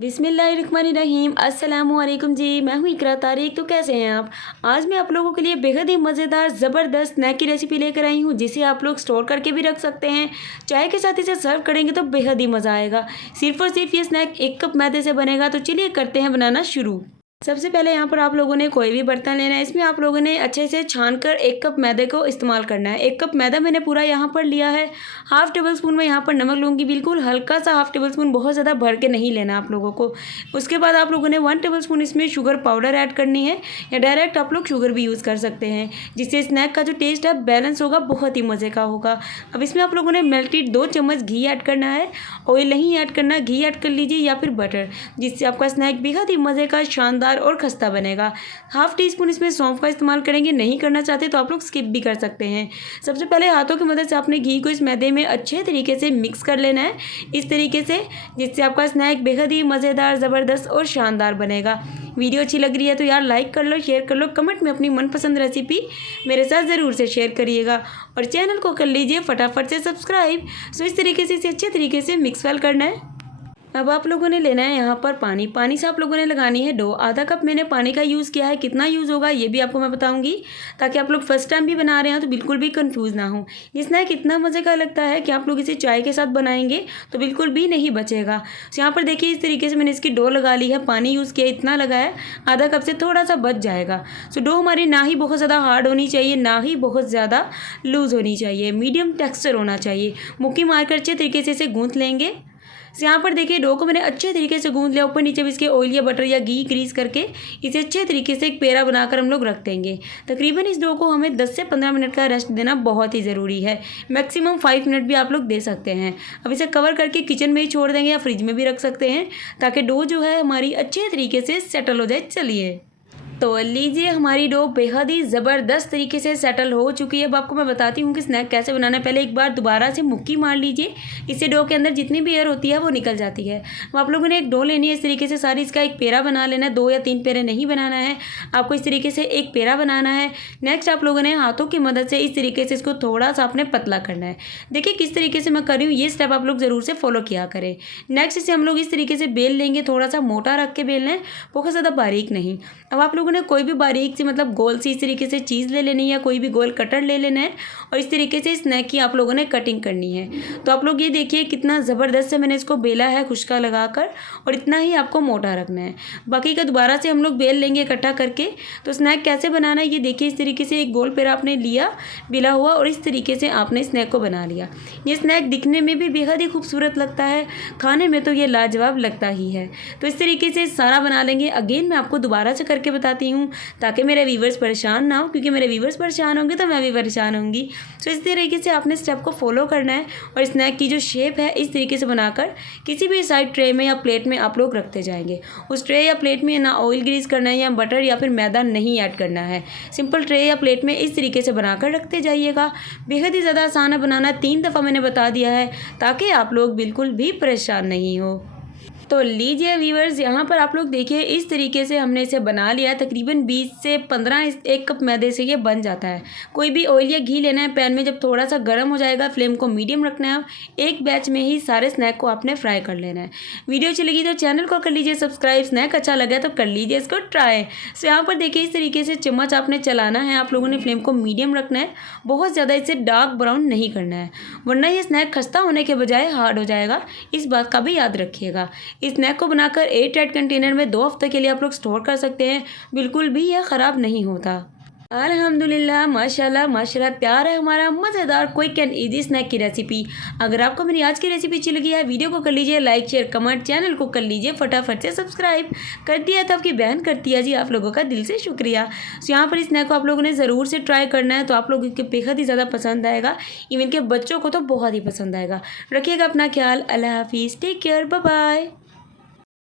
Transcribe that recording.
बिस्मिल्लाहिर्रहमानिर्रहीम अस्सलामुअलैकुम जी। मैं हूँ इकरा तारिक। तो कैसे हैं आप? आज मैं आप लोगों के लिए बेहद ही मज़ेदार ज़बरदस्त स्नैक की रेसिपी लेकर आई हूँ, जिसे आप लोग स्टोर करके भी रख सकते हैं। चाय के साथ इसे सर्व करेंगे तो बेहद ही मज़ा आएगा। सिर्फ़ और सिर्फ ये स्नैक 1 कप मैदे से बनेगा। तो चलिए करते हैं बनाना शुरू। सबसे पहले यहाँ पर आप लोगों ने कोई भी बर्तन लेना है। इसमें आप लोगों ने अच्छे से छान कर 1 कप मैदे को इस्तेमाल करना है। 1 कप मैदा मैंने पूरा यहाँ पर लिया है। हाफ़ टेबल स्पून मैं यहाँ पर नमक लूँगी, बिल्कुल हल्का सा हाफ़ टेबल स्पून, बहुत ज़्यादा भर के नहीं लेना आप लोगों को। उसके बाद आप लोगों ने 1 टेबल स्पून इसमें शुगर पाउडर ऐड करनी है, या डायरेक्ट आप लोग शुगर भी यूज़ कर सकते हैं, जिससे स्नैक का जो टेस्ट है बैलेंस होगा, बहुत ही मज़े का होगा। अब इसमें आप लोगों ने मेल्टेड 2 चम्मच घी ऐड करना है। ऑयल नहीं ऐड करना, घी ऐड कर लीजिए या फिर बटर, जिससे आपका स्नैक बेहद ही मज़े का, शानदार और खस्ता बनेगा। हाफ़ टी स्पून इसमें सौंफ का इस्तेमाल करेंगे। नहीं करना चाहते तो आप लोग स्किप भी कर सकते हैं। सबसे पहले हाथों की मदद से आपने घी को इस मैदे में अच्छे तरीके से मिक्स कर लेना है, इस तरीके से, जिससे आपका स्नैक बेहद ही मज़ेदार, ज़बरदस्त और शानदार बनेगा। वीडियो अच्छी लग रही है तो यार लाइक कर लो, शेयर कर लो, कमेंट में अपनी मनपसंद रेसिपी मेरे साथ ज़रूर से शेयर करिएगा, और चैनल को कर लीजिए फटाफट से सब्सक्राइब। सो इस तरीके से इसे अच्छे तरीके से मिक्स वेल करना है। अब आप लोगों ने लेना है यहाँ पर पानी से आप लोगों ने लगानी है डो। आधा कप मैंने पानी का यूज़ किया है। कितना यूज़ होगा ये भी आपको मैं बताऊंगी, ताकि आप लोग फर्स्ट टाइम भी बना रहे हैं तो बिल्कुल भी कंफ्यूज ना हो। ये स्नैक इतना मज़े का लगता है कि आप लोग इसे चाय के साथ बनाएंगे तो बिल्कुल भी नहीं बचेगा। तो यहाँ पर देखिए इस तरीके से मैंने इसकी डो लगा ली है। पानी यूज़ किया इतना लगाया, आधा कप से थोड़ा सा बच जाएगा। सो डो हमारी ना ही बहुत ज़्यादा हार्ड होनी चाहिए, ना ही बहुत ज़्यादा लूज़ होनी चाहिए, मीडियम टेक्सचर होना चाहिए। मुक्की मारकर अच्छे तरीके से इसे गूँथ लेंगे। तो यहाँ पर देखिए डो को मैंने अच्छे तरीके से गूंथ लिया। ऊपर नीचे भी इसके ऑयल या बटर या घी ग्रीस करके इसे अच्छे तरीके से एक पेड़ा बनाकर हम लोग रख देंगे। तकरीबन इस डो को हमें 10 से 15 मिनट का रेस्ट देना बहुत ही ज़रूरी है। मैक्सिमम 5 मिनट भी आप लोग दे सकते हैं। अब इसे कवर करके किचन में ही छोड़ देंगे या फ्रिज में भी रख सकते हैं, ताकि डो जो है हमारी अच्छे तरीके से सेटल हो जाए। चलिए तो लीजिए, हमारी डो बेहद ही ज़बरदस्त तरीके से सेटल हो चुकी है। अब आपको मैं बताती हूँ कि स्नैक कैसे बनाना है। पहले एक बार दोबारा से मुक्की मार लीजिए, इससे डो के अंदर जितनी भी एयर होती है वो निकल जाती है। अब आप लोगों ने एक डो लेनी है, इस तरीके से सारी इसका एक पेड़ा बना लेना है। 2 या 3 पेड़े नहीं बनाना है आपको, इस तरीके से एक पेड़ा बनाना है। नेक्स्ट आप लोगों ने हाथों की मदद से इस तरीके से इसको थोड़ा सा अपने पतला करना है। देखिए किस तरीके से मैं कर रही हूँ, ये स्टेप आप लोग ज़रूर से फॉलो किया करें। नेक्स्ट इसे हम लोग इस तरीके से बेल लेंगे, थोड़ा सा मोटा रख के बेलना है, बहुत ज़्यादा बारीक नहीं। अब आप लोगों ने कोई भी बारीक सी, मतलब गोल सी, इस तरीके से चीज़ ले लेनी है, या कोई भी गोल कटर ले लेना है, और इस तरीके से स्नैक की आप लोगों ने कटिंग करनी है। तो आप लोग ये देखिए कितना ज़बरदस्त से मैंने इसको बेला है खुश्का लगाकर, और इतना ही आपको मोटा रखना है। बाकी का दोबारा से हम लोग बेल लेंगे इकट्ठा करके। तो स्नैक कैसे बनाना है ये देखिए, इस तरीके से एक गोल पेड़ा आपने लिया बेला हुआ, और इस तरीके से आपने स्नैक को बना लिया। ये स्नैक दिखने में भी बेहद ही खूबसूरत लगता है, खाने में तो ये लाजवाब लगता ही है। तो इस तरीके से सारा बना लेंगे। अगेन मैं आपको दोबारा से करके बताती हूँ, ताकि मेरे व्यूवर्स परेशान ना हो, क्योंकि मेरे व्यूवर्स परेशान होंगे तो मैं भी परेशान होंगी। तो इस तरीके से आपने स्टेप को फॉलो करना है, और स्नैक की जो शेप है इस तरीके से बनाकर किसी भी साइड ट्रे में या प्लेट में आप लोग रखते जाएंगे। उस ट्रे या प्लेट में ना ऑयल ग्रीस करना है, या बटर या फिर मैदा नहीं ऐड करना है। सिंपल ट्रे या प्लेट में इस तरीके से बनाकर रखते जाइएगा। बेहद ही ज़्यादा आसान है बनाना, 3 दफ़ा मैंने बता दिया है, ताकि आप लोग बिल्कुल भी परेशान नहीं हो। तो लीजिए व्यूअर्स, यहाँ पर आप लोग देखिए इस तरीके से हमने इसे बना लिया। तकरीबन 20 से 15 1 कप मैदे से ये बन जाता है। कोई भी ऑयल या घी लेना है पैन में, जब थोड़ा सा गर्म हो जाएगा फ्लेम को मीडियम रखना है। एक बैच में ही सारे स्नैक को आपने फ्राई कर लेना है। वीडियो अच्छी लगी तो चैनल को कर लीजिए सब्सक्राइब, स्नैक अच्छा लगा तो कर लीजिए इसको ट्राई। सो यहाँ पर देखिए इस तरीके से चम्मच आपने चलाना है। आप लोगों ने फ्लेम को मीडियम रखना है, बहुत ज़्यादा इसे डार्क ब्राउन नहीं करना है, वरना ये स्नैक खस्ता होने के बजाय हार्ड हो जाएगा। इस बात का भी याद रखिएगा। इस स्नैक को बनाकर एयर टाइट कंटेनर में 2 हफ्ते के लिए आप लोग स्टोर कर सकते हैं, बिल्कुल भी यह ख़राब नहीं होता। अल्हम्दुलिल्लाह, माशाल्लाह माशाल्लाह, तैयार है हमारा मज़ेदार क्विक एंड इजी स्नैक की रेसिपी। अगर आपको मेरी आज की रेसिपी अच्छी लगी है, वीडियो को कर लीजिए लाइक, शेयर, कमेंट, चैनल को कर लीजिए फटाफट से सब्सक्राइब। कर दिया तो आपकी बहन करती है जी, आप लोगों का दिल से शुक्रिया। तो यहाँ पर इस स्नैक को आप लोगों ने ज़रूर से ट्राई करना है, तो आप लोगों के बेहद ही ज़्यादा पसंद आएगा। इवन के बच्चों को तो बहुत ही पसंद आएगा। रखिएगा अपना ख्याल। अल्लाह हाफिज़, टेक केयर, बाय बाय।